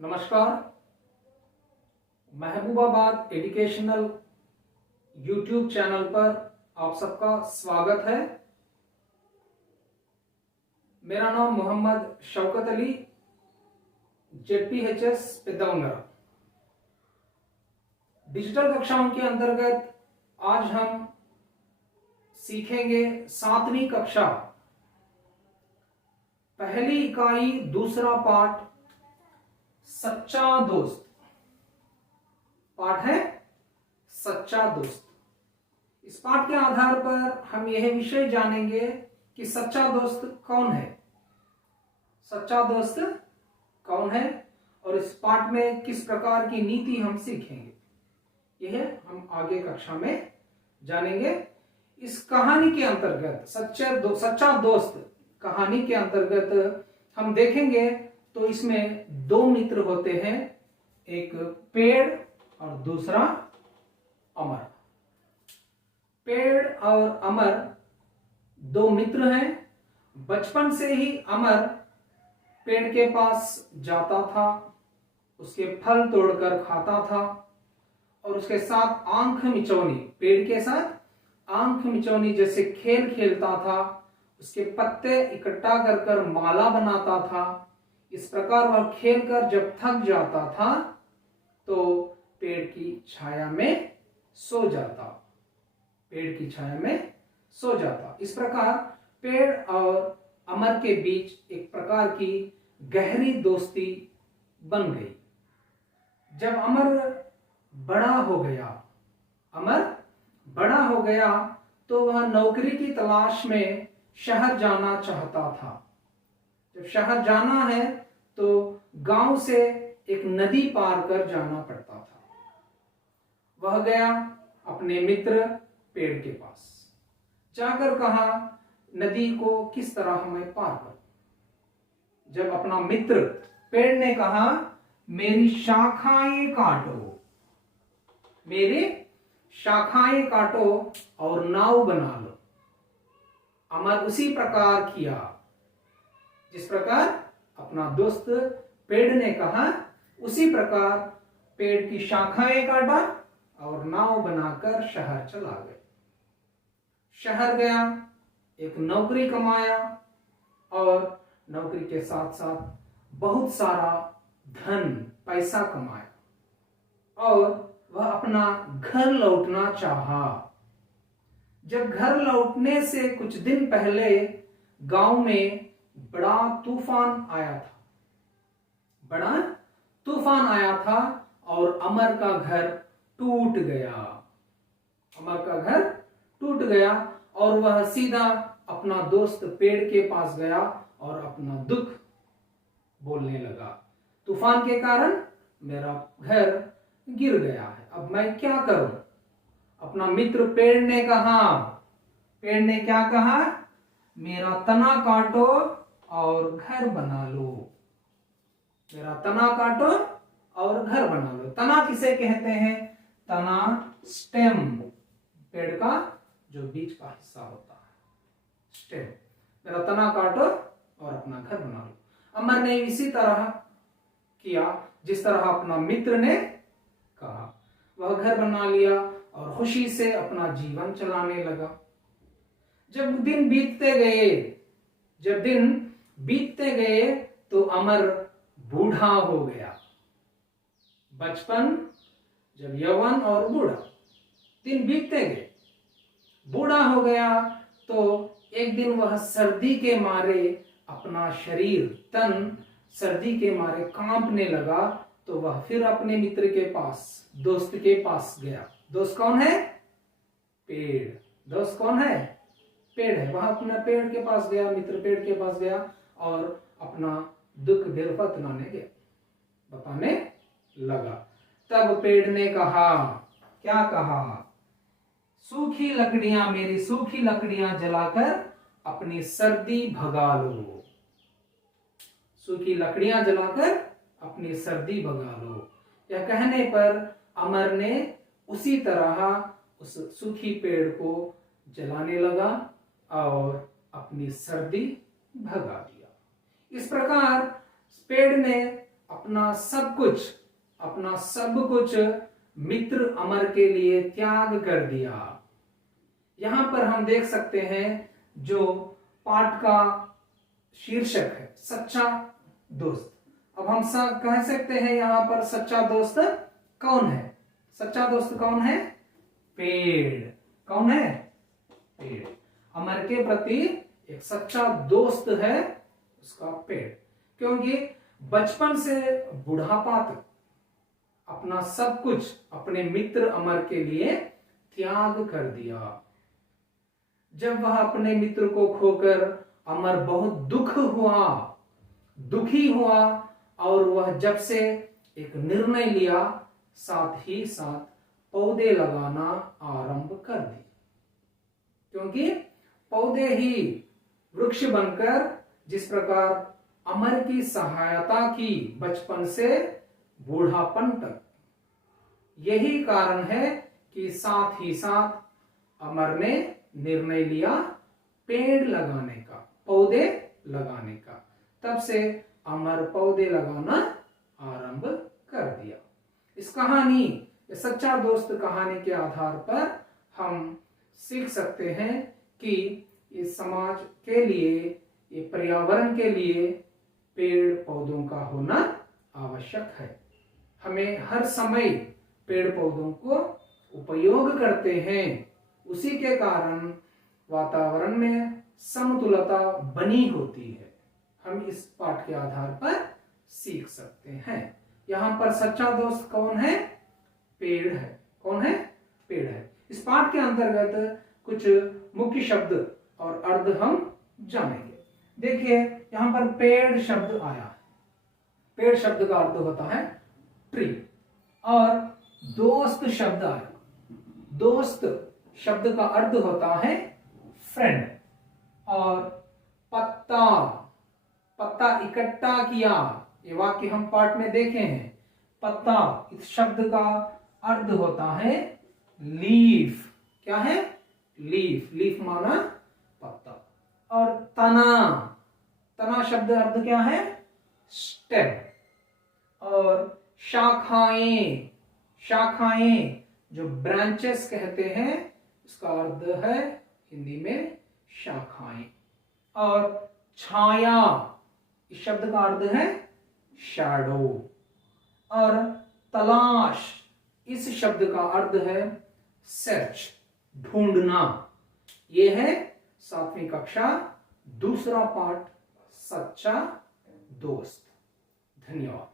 नमस्कार। Mahabubabad educational YouTube channel पर आप सबका स्वागत है। मेरा नाम मोहम्मद शौकत अली, जेपीएचएस पिदौंगरा। डिजिटल कक्षाओं के अंतर्गत आज हम सीखेंगे 7वीं कक्षा, पहली इकाई, दूसरा पाठ, सच्चा दोस्त। पाठ है सच्चा दोस्त। इस पाठ के आधार पर हम यह विषय जानेंगे कि सच्चा दोस्त कौन है, सच्चा दोस्त कौन है, और इस पाठ में किस प्रकार की नीति हम सीखेंगे, यह हम आगे कक्षा में जानेंगे। इस कहानी के अंतर्गत सच्चा दोस्त कहानी के अंतर्गत हम देखेंगे तो इसमें दो मित्र होते हैं, एक पेड़ और दूसरा अमर। पेड़ और अमर दो मित्र हैं। बचपन से ही अमर पेड़ के पास जाता था, उसके फल तोड़कर खाता था और उसके साथ आंख मिचौनी, पेड़ के साथ आंख मिचौनी जैसे खेल खेलता था। उसके पत्ते इकट्ठा कर कर माला बनाता था। इस प्रकार वह खेलकर जब थक जाता था तो पेड़ की छाया में सो जाता, पेड़ की छाया में सो जाता। इस प्रकार पेड़ और अमर के बीच एक प्रकार की गहरी दोस्ती बन गई। जब अमर बड़ा हो गया तो वह नौकरी की तलाश में शहर जाना चाहता था। जब शहर जाना है तो गांव से एक नदी पार कर जाना पड़ता था। वह गया अपने मित्र पेड़ के पास, जाकर कहा, नदी को किस तरह हमें पार करूं। जब अपना मित्र पेड़ ने कहा, मेरी शाखाएं काटो, मेरी शाखाएं काटो और नाव बना लो। अमर उसी प्रकार किया जिस प्रकार अपना दोस्त पेड़ ने कहा। उसी प्रकार पेड़ की शाखाएं काटा और नाव बनाकर शहर चला गया। शहर गया, एक नौकरी कमाया और नौकरी के साथ साथ बहुत सारा धन पैसा कमाया और वह अपना घर लौटना चाहा। जब घर लौटने से कुछ दिन पहले गांव में बड़ा तूफान आया था और अमर का घर टूट गया और वह सीधा अपना दोस्त पेड़ के पास गया और अपना दुख बोलने लगा। तूफान के कारण मेरा घर गिर गया है, अब मैं क्या करूं। अपना मित्र पेड़ ने क्या कहा, मेरा तना काटो और घर बना लो, मेरा तना काटो और घर बना लो। तना किसे कहते हैं? तना स्टेम, पेड़ का जो बीच का हिस्सा होता है, स्टेम। मेरा तना काटो और अपना घर बना लो। अमर ने इसी तरह किया जिस तरह अपना मित्र ने कहा। वह घर बना लिया और खुशी से अपना जीवन चलाने लगा। जब दिन बीतते गए तो अमर बूढ़ा हो गया। बचपन, जब यौवन और बूढ़ा, दिन बीतते गए, बूढ़ा हो गया तो एक दिन वह सर्दी के मारे अपना शरीर, तन सर्दी के मारे कांपने लगा। तो वह फिर अपने मित्र के पास, दोस्त के पास गया। दोस्त कौन है? पेड़। दोस्त कौन है? पेड़ है। वह अपना पेड़ के पास गया, मित्र पेड़ के पास गया और अपना दुख बताने लगा। तब पेड़ ने कहा, क्या कहा, मेरी सूखी लकड़ियां जलाकर अपनी सर्दी भगा लो। सूखी लकड़ियां जलाकर अपनी सर्दी भगा लो। यह कहने पर अमर ने उसी तरह उस सूखी पेड़ को जलाने लगा और अपनी सर्दी भगा दिया। इस प्रकार पेड़ ने अपना सब कुछ मित्र अमर के लिए त्याग कर दिया। यहां पर हम देख सकते हैं जो पाठ का शीर्षक है सच्चा दोस्त। अब हम कह सकते हैं यहां पर सच्चा दोस्त कौन है? सच्चा दोस्त कौन है? पेड़। कौन है? पेड़। अमर के प्रति एक सच्चा दोस्त है उसका पेड़, क्योंकि बचपन से बुढ़ापा तक अपना सब कुछ अपने मित्र अमर के लिए त्याग कर दिया। जब वह अपने मित्र को खोकर अमर बहुत दुखी हुआ और वह जब से एक निर्णय लिया, साथ ही साथ पौधे लगाना आरंभ कर दिए, क्योंकि पौधे ही वृक्ष बनकर जिस प्रकार अमर की सहायता की बचपन से बूढ़ापन तक, यही कारण है कि साथ ही साथ अमर ने निर्णय लिया पेड़ लगाने का, पौधे लगाने का। तब से अमर पौधे लगाना आरंभ कर दिया। इस कहानी, सच्चा दोस्त कहानी के आधार पर हम सीख सकते हैं कि इस समाज के लिए, ये पर्यावरण के लिए पेड़ पौधों का होना आवश्यक है। हमें हर समय पेड़ पौधों को उपयोग करते हैं, उसी के कारण वातावरण में समतुलता बनी होती है। हम इस पाठ के आधार पर सीख सकते हैं। यहां पर सच्चा दोस्त कौन है? पेड़ है। कौन है? पेड़ है। इस पाठ के अंतर्गत कुछ मुख्य शब्द और अर्थ हम जानेंगे। देखिए यहां पर पेड़ शब्द आया है। पेड़ शब्द का अर्थ होता है ट्री, और दोस्त शब्द आया। दोस्त शब्द का अर्थ होता है फ्रेंड, और पत्ता इकट्ठा किया, ये वाक्य हम पाठ में देखे हैं। पत्ता, इस शब्द का अर्थ होता है लीफ। क्या है? लीफ। लीफ माना पत्ता। और तना शब्द अर्थ क्या है? स्टेम। और शाखाएं जो ब्रांचेस कहते हैं, इसका अर्थ है हिंदी में शाखाएं। और छाया, इस शब्द का अर्थ है शैडो। और तलाश, इस शब्द का अर्थ है सर्च, ढूंढना। यह है 7वीं कक्षा दूसरा पाठ सच्चा दोस्त। धन्यवाद।